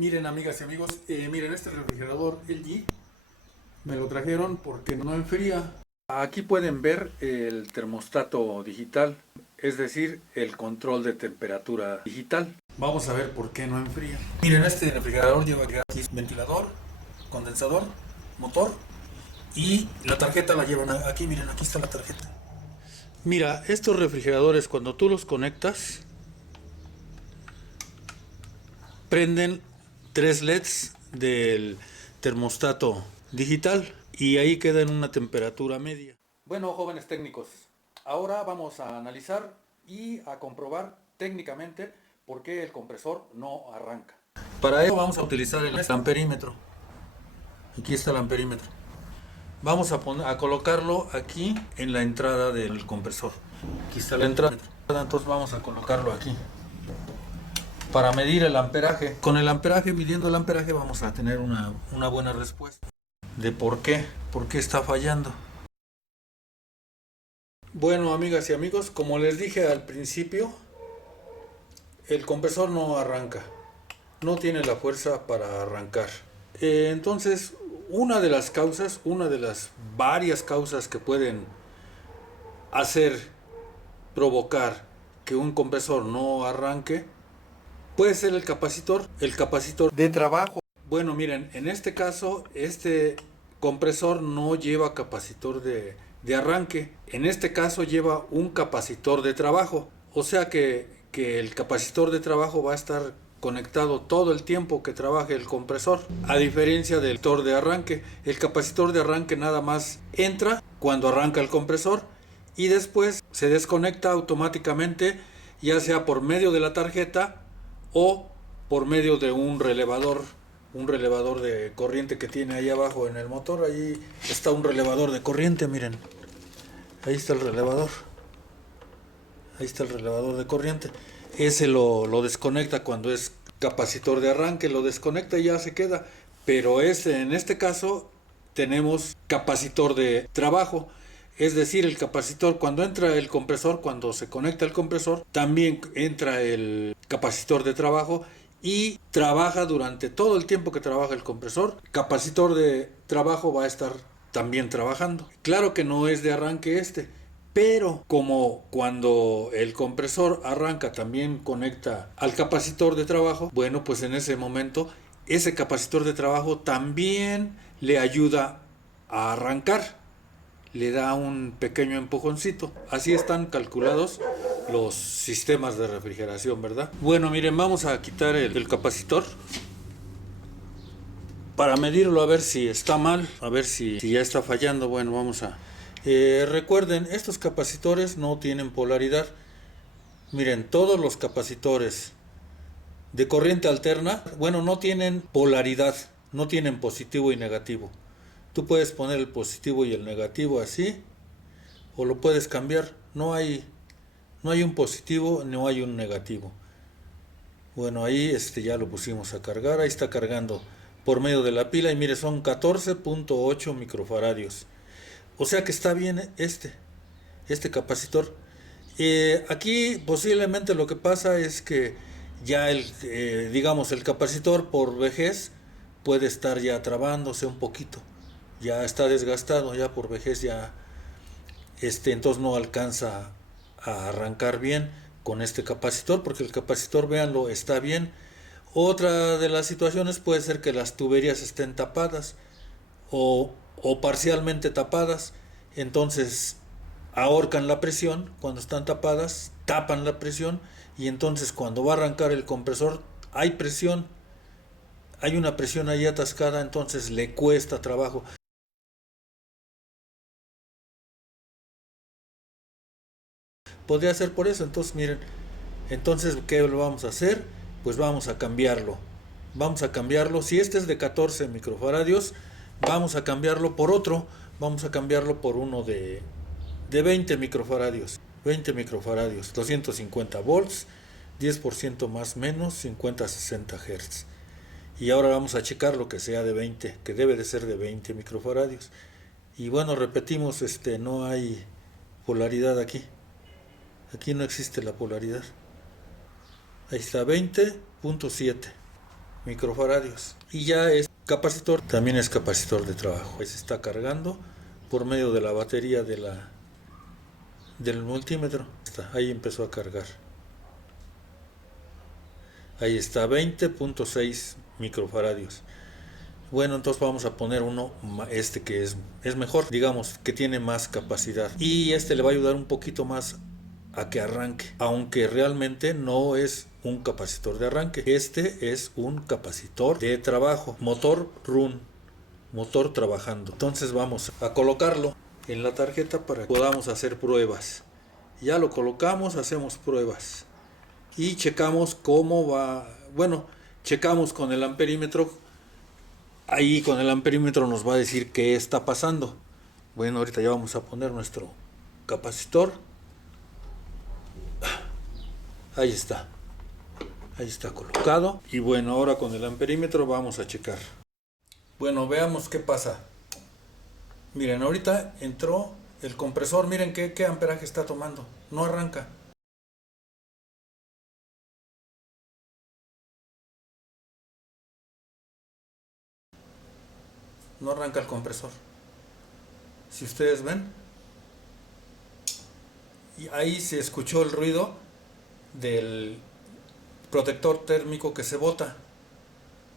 Miren, amigas y amigos, miren, este refrigerador LG me lo trajeron porque no enfría. Aquí pueden ver el termostato digital, es decir, el control de temperatura digital. Vamos a ver por qué no enfría. Miren, este refrigerador lleva aquí ventilador, condensador, motor y la tarjeta la llevan aquí. Miren, aquí está la tarjeta. Mira, estos refrigeradores cuando tú los conectas prenden tres LEDs del termostato digital y ahí queda en una temperatura media. Bueno, jóvenes técnicos, ahora vamos a analizar y a comprobar técnicamente por qué el compresor no arranca. Para eso vamos a utilizar el amperímetro. Aquí está el amperímetro. Vamos a colocarlo aquí en la entrada del compresor. Aquí está la entrada, entonces vamos a colocarlo aquí para medir el amperaje. Con el amperaje, midiendo el amperaje, vamos a tener una buena respuesta de por qué está fallando. Bueno, amigas y amigos, como les dije al principio, el compresor no arranca, no tiene la fuerza para arrancar. Entonces, una de las varias causas que pueden provocar que un compresor no arranque, puede ser el capacitor de trabajo. Bueno, miren, en este caso, este compresor no lleva capacitor de arranque. En este caso lleva un capacitor de trabajo. O sea que el capacitor de trabajo va a estar conectado todo el tiempo que trabaje el compresor. A diferencia del capacitor de arranque. El capacitor de arranque nada más entra cuando arranca el compresor y después se desconecta automáticamente, ya sea por medio de la tarjeta o por medio de un relevador de corriente que tiene ahí abajo en el motor. Ahí está un relevador de corriente, miren. Ahí está el relevador. Ahí está el relevador de corriente. Ese lo desconecta cuando es capacitor de arranque, lo desconecta y ya se queda. Pero en este caso tenemos capacitor de trabajo. Es decir, el capacitor, cuando entra el compresor, cuando se conecta el compresor, también entra el capacitor de trabajo y trabaja durante todo el tiempo que trabaja el compresor. El capacitor de trabajo va a estar también trabajando. Claro que no es de arranque pero como cuando el compresor arranca también conecta al capacitor de trabajo, bueno, pues en ese momento ese capacitor de trabajo también le ayuda a arrancar, le da un pequeño empujoncito. Así están calculados los sistemas de refrigeración, ¿verdad? Bueno, miren, vamos a quitar el capacitor para medirlo, a ver si está mal, a ver si ya está fallando. Bueno, vamos a... recuerden, estos capacitores no tienen polaridad. Miren, todos los capacitores de corriente alterna, bueno, no tienen polaridad, no tienen positivo y negativo. Tú puedes poner el positivo y el negativo así, o lo puedes cambiar. No hay un positivo, no hay un negativo. Bueno, ahí ya lo pusimos a cargar, ahí está cargando por medio de la pila y mire, son 14.8 microfaradios. O sea que está bien este capacitor. Aquí posiblemente lo que pasa es que ya digamos, el capacitor por vejez puede estar ya trabándose un poquito. Ya está desgastado, ya por vejez ya entonces no alcanza a arrancar bien con este capacitor, porque el capacitor, véanlo, está bien. Otra de las situaciones puede ser que las tuberías estén tapadas o parcialmente tapadas, entonces ahorcan la presión. Cuando están tapadas, tapan la presión y entonces cuando va a arrancar el compresor hay presión, hay una presión ahí atascada, entonces le cuesta trabajo. Podría ser por eso. Entonces miren, entonces ¿qué lo vamos a hacer? Pues vamos a cambiarlo. Si este es de 14 microfaradios, vamos a cambiarlo por otro. Vamos a cambiarlo por uno de 20 microfaradios. 20 microfaradios, 250 volts, 10% más menos, 50-60 Hz. Y ahora vamos a checar lo que sea de 20, que debe de ser de 20 microfaradios. Y bueno, repetimos, no hay polaridad aquí. Aquí no existe la polaridad. Ahí está, 20.7. microfaradios. Y ya es capacitor, también es capacitor de trabajo. Se está cargando por medio de la batería del multímetro. Ahí empezó a cargar. Ahí está, 20.6 microfaradios. Bueno, entonces vamos a poner uno, que es mejor, digamos, que tiene más capacidad. Y este le va a ayudar un poquito más a que arranque, aunque realmente no es un capacitor de arranque. Este es un capacitor de trabajo, motor run, motor trabajando. Entonces vamos a colocarlo en la tarjeta para que podamos hacer pruebas. Ya lo colocamos, hacemos pruebas y checamos cómo va. Bueno, checamos con el amperímetro. Ahí con el amperímetro nos va a decir qué está pasando. Bueno, ahorita ya vamos a poner nuestro capacitor. Ahí está. Ahí está colocado. Y bueno, ahora con el amperímetro vamos a checar. Bueno, veamos qué pasa. Miren, ahorita entró el compresor. Miren qué amperaje está tomando. No arranca. No arranca el compresor. Si ustedes ven, y ahí se escuchó el ruido del protector térmico que se bota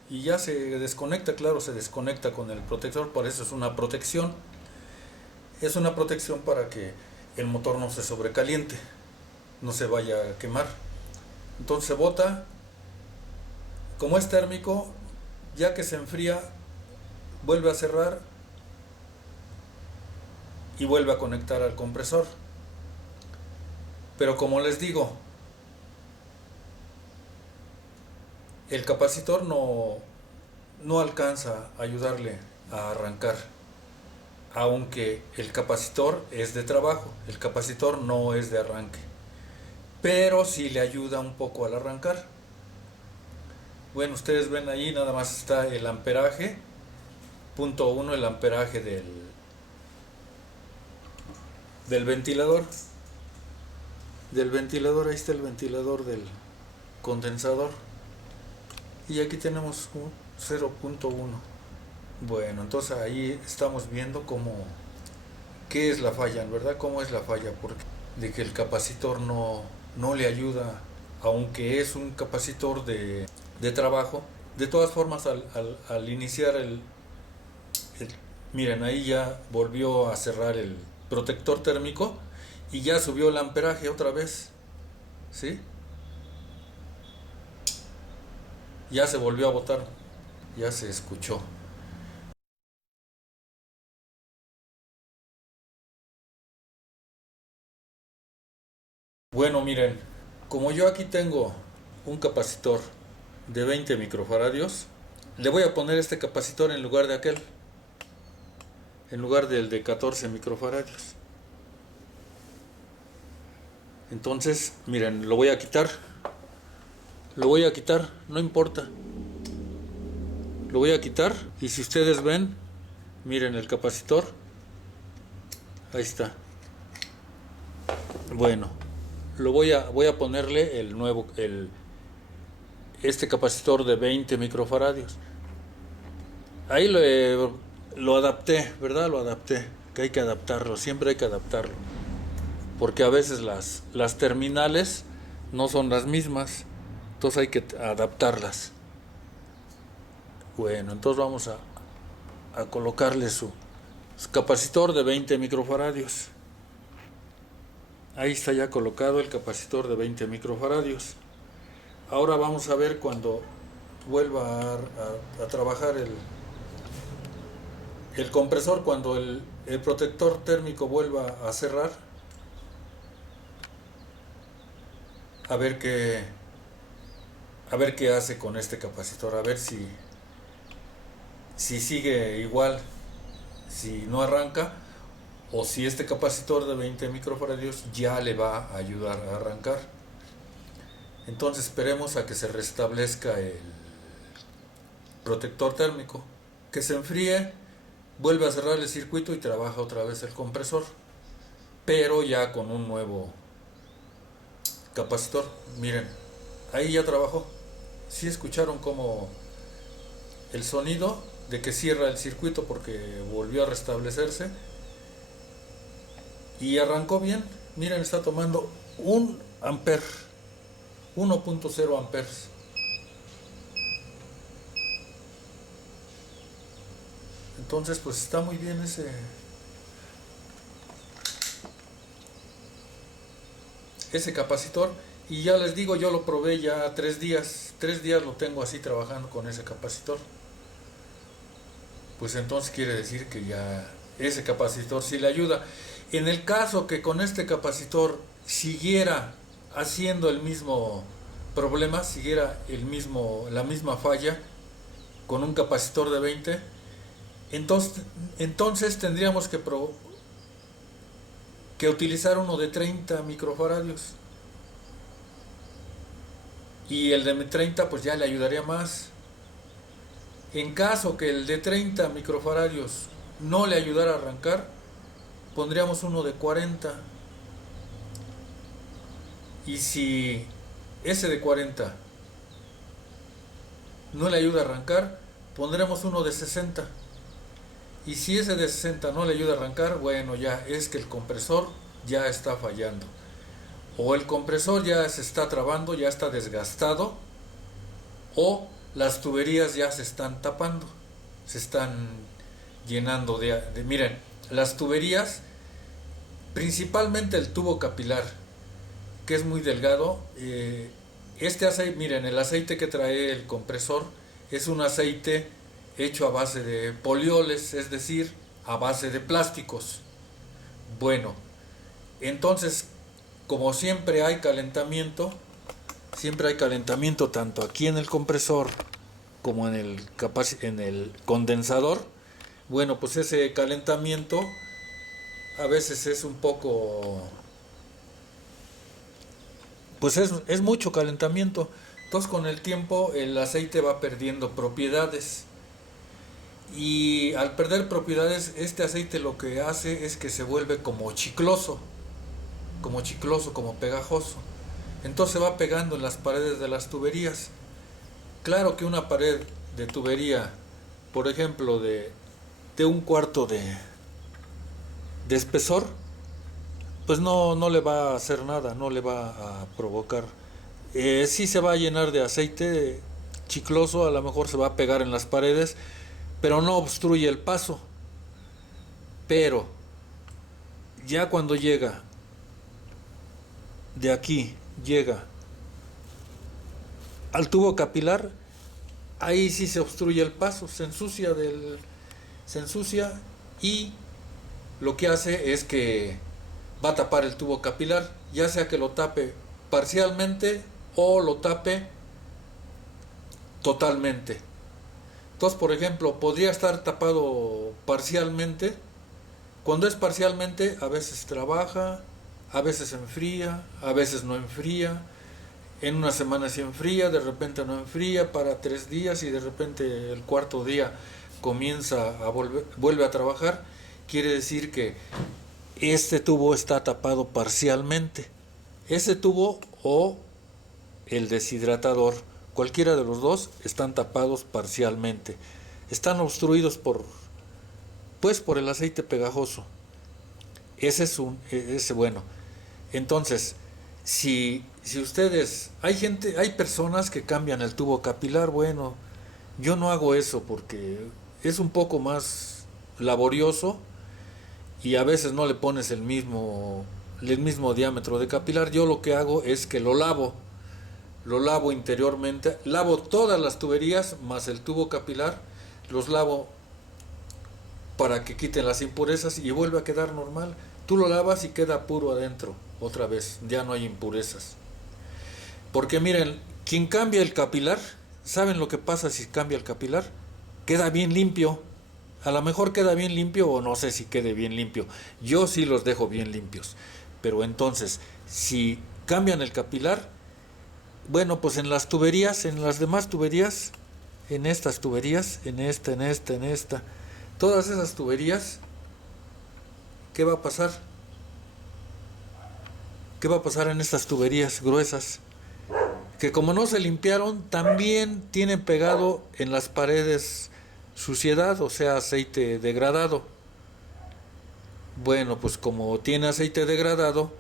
y ya se desconecta. Claro, se desconecta con el protector, por eso es una protección. Es una protección para que el motor no se sobrecaliente, no se vaya a quemar. Entonces se bota. Como es térmico, ya que se enfría, vuelve a cerrar y vuelve a conectar al compresor. Pero como les digo, el capacitor no alcanza a ayudarle a arrancar, aunque el capacitor es de trabajo, el capacitor no es de arranque, pero sí le ayuda un poco al arrancar. Bueno, ustedes ven ahí nada más está el amperaje, punto 1, el amperaje del ventilador. Ahí está el ventilador del condensador. Y aquí tenemos un 0.1. Bueno, entonces ahí estamos viendo qué es la falla, ¿verdad? ¿Cómo es la falla? Porque de que el capacitor no le ayuda, aunque es un capacitor de trabajo. De todas formas, al iniciar miren, ahí ya volvió a cerrar el protector térmico y ya subió el amperaje otra vez, ¿sí? Ya se volvió a botar, ya se escuchó. Bueno, miren, como yo aquí tengo un capacitor de 20 microfaradios, le voy a poner este capacitor en lugar de aquel, en lugar del de 14 microfaradios. Entonces, miren, lo voy a quitar, no importa. Lo voy a quitar y si ustedes ven, miren el capacitor, ahí está. Bueno, voy a ponerle el nuevo, este capacitor de 20 microfaradios. Ahí lo adapté, ¿verdad? Lo adapté, que hay que adaptarlo, siempre hay que adaptarlo. Porque a veces las terminales no son las mismas, entonces hay que adaptarlas. Bueno, entonces vamos a colocarle su capacitor de 20 microfaradios. Ahí está ya colocado el capacitor de 20 microfaradios. Ahora vamos a ver cuando vuelva a trabajar el compresor, cuando el protector térmico vuelva a cerrar. A ver qué hace con este capacitor, a ver si sigue igual, si no arranca, o si este capacitor de 20 microfaradios ya le va a ayudar a arrancar. Entonces esperemos a que se restablezca el protector térmico, que se enfríe, vuelve a cerrar el circuito y trabaja otra vez el compresor, pero ya con un nuevo capacitor. Miren, ahí ya trabajó. ¿Sí escucharon cómo el sonido de que cierra el circuito porque volvió a restablecerse y arrancó bien. Miren, está tomando 1 amper, 1.0 amperes. Entonces pues está muy bien ese capacitor. Y ya les digo, yo lo probé ya 3 días lo tengo así trabajando con ese capacitor. Pues entonces quiere decir que ya ese capacitor sí le ayuda. En el caso que con este capacitor siguiera haciendo el mismo problema, siguiera la misma falla con un capacitor de 20, entonces tendríamos que utilizar uno de 30 microfaradios. Y el de 30 pues ya le ayudaría más. En caso que el de 30 microfaradios no le ayudara a arrancar, pondríamos uno de 40. Y si ese de 40 no le ayuda a arrancar, pondremos uno de 60. Y si ese de 60 no le ayuda a arrancar, bueno, ya es que el compresor ya está fallando. O el compresor ya se está trabando, ya está desgastado, o las tuberías ya se están tapando, se están llenando miren, las tuberías, principalmente el tubo capilar, que es muy delgado. Este aceite, miren, el aceite que trae el compresor es un aceite hecho a base de polioles, es decir, a base de plásticos. Bueno, entonces, como siempre hay calentamiento tanto aquí en el compresor como en el condensador. Bueno, pues ese calentamiento a veces es un poco, pues es mucho calentamiento. Entonces con el tiempo el aceite va perdiendo propiedades. Y al perder propiedades, este aceite lo que hace es que se vuelve como chicloso, como pegajoso. Entonces se va pegando en las paredes de las tuberías. Claro que una pared de tubería, por ejemplo, de 1/4 de espesor, pues no le va a hacer nada, no le va a provocar. Sí se va a llenar de aceite chicloso, a lo mejor se va a pegar en las paredes, pero no obstruye el paso. Pero ya cuando llega de aquí, llega al tubo capilar, ahí sí se obstruye el paso, se ensucia y lo que hace es que va a tapar el tubo capilar, ya sea que lo tape parcialmente o lo tape totalmente. Entonces, por ejemplo, podría estar tapado parcialmente. Cuando es parcialmente, a veces trabaja, a veces enfría, a veces no enfría. En una semana se enfría, de repente no enfría, para 3 días y de repente el 4.º día vuelve a trabajar. Quiere decir que este tubo está tapado parcialmente. Ese tubo o el deshidratador, cualquiera de los dos, están tapados parcialmente. Están obstruidos por el aceite pegajoso. Ese bueno. Entonces, si ustedes, hay personas que cambian el tubo capilar. Bueno, yo no hago eso porque es un poco más laborioso y a veces no le pones el mismo diámetro de capilar. Yo lo que hago es que lo lavo interiormente, lavo todas las tuberías más el tubo capilar, los lavo para que quiten las impurezas y vuelve a quedar normal. Tú lo lavas y queda puro adentro, otra vez, ya no hay impurezas. Porque miren, quien cambia el capilar, ¿saben lo que pasa si cambia el capilar? Queda bien limpio. A lo mejor queda bien limpio o no sé si quede bien limpio. Yo sí los dejo bien limpios. Pero entonces, si cambian el capilar, bueno, pues en las tuberías, en las demás tuberías, en estas tuberías, en esta, todas esas tuberías, ¿qué va a pasar? ¿Qué va a pasar en estas tuberías gruesas? que como no se limpiaron, también tiene pegado en las paredes suciedad, o sea, aceite degradado. Bueno, pues como tiene aceite degradado,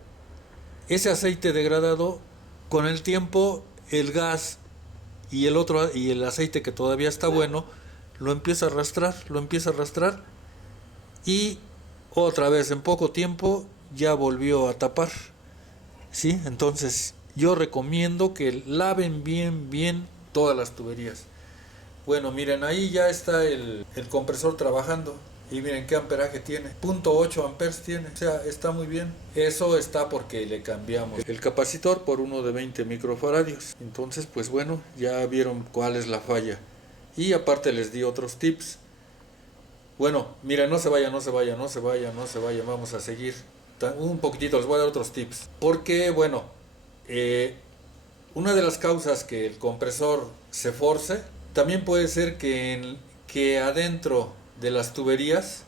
ese aceite degradado, con el tiempo, el gas y el aceite que todavía está bueno, lo empieza a arrastrar y otra vez en poco tiempo ya volvió a tapar. ¿Sí? Entonces, yo recomiendo que laven bien todas las tuberías. Bueno, miren, ahí ya está el compresor trabajando. Y miren qué amperaje tiene. 0.8 amperes tiene. O sea, está muy bien. Eso está porque le cambiamos el capacitor por uno de 20 microfaradios. Entonces, pues bueno, ya vieron cuál es la falla. Y aparte les di otros tips. Bueno, miren, no se vaya. Vamos a seguir. Un poquitito, les voy a dar otros tips. Porque, bueno, una de las causas que el compresor se force, también puede ser que adentro de las tuberías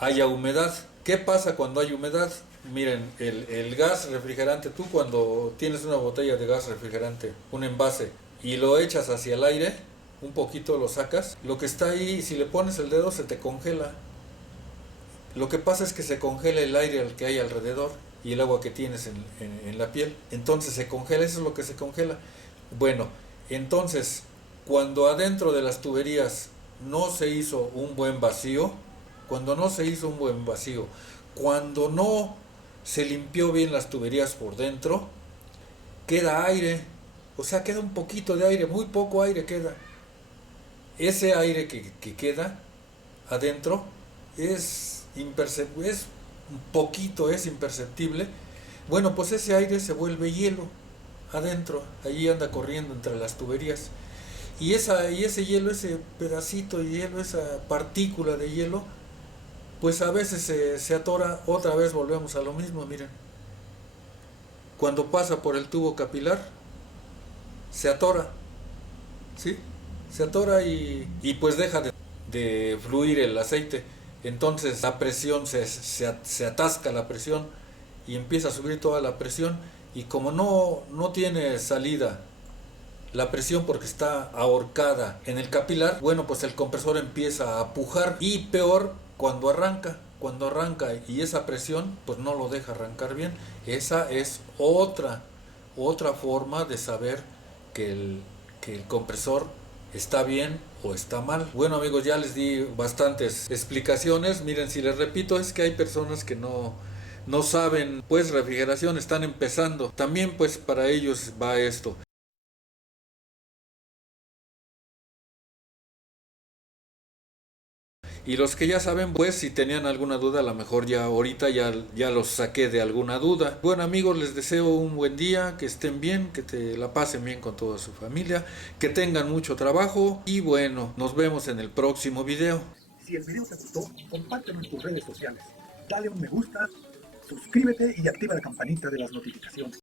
haya humedad. ¿Qué pasa cuando hay humedad? Miren, el gas refrigerante, tú cuando tienes una botella de gas refrigerante, un envase, y lo echas hacia el aire, un poquito lo sacas, lo que está ahí, si le pones el dedo, se te congela. Lo que pasa es que se congela el aire al que hay alrededor y el agua que tienes en la piel. Entonces se congela, eso es lo que se congela. Bueno, entonces, cuando adentro de las tuberías no se hizo un buen vacío, cuando no se limpió bien las tuberías por dentro, queda aire, o sea, queda un poquito de aire, muy poco aire queda. Ese aire que queda adentro es un poquito, es imperceptible. Bueno, pues ese aire se vuelve hielo adentro, allí anda corriendo entre las tuberías. Y ese hielo, ese pedacito de hielo, esa partícula de hielo, pues a veces se atora, otra vez volvemos a lo mismo, miren. Cuando pasa por el tubo capilar, se atora, ¿sí? Se atora y pues deja de fluir el aceite. Entonces la presión se atasca la presión y empieza a subir toda la presión, y como no tiene salida la presión porque está ahorcada en el capilar, bueno, pues el compresor empieza a pujar, y peor cuando arranca y esa presión pues no lo deja arrancar bien. Esa es otra forma de saber que el compresor está bien o está mal. Bueno, amigos, ya les di bastantes explicaciones. Miren, si les repito, es que hay personas que no saben pues refrigeración, están empezando. También pues para ellos va esto. Y los que ya saben, pues si tenían alguna duda, a lo mejor ya ahorita ya los saqué de alguna duda. Bueno, amigos, les deseo un buen día, que estén bien, que te la pasen bien con toda su familia, que tengan mucho trabajo y bueno, nos vemos en el próximo video. Si el video te gustó, compártelo en tus redes sociales, dale un me gusta, suscríbete y activa la campanita de las notificaciones.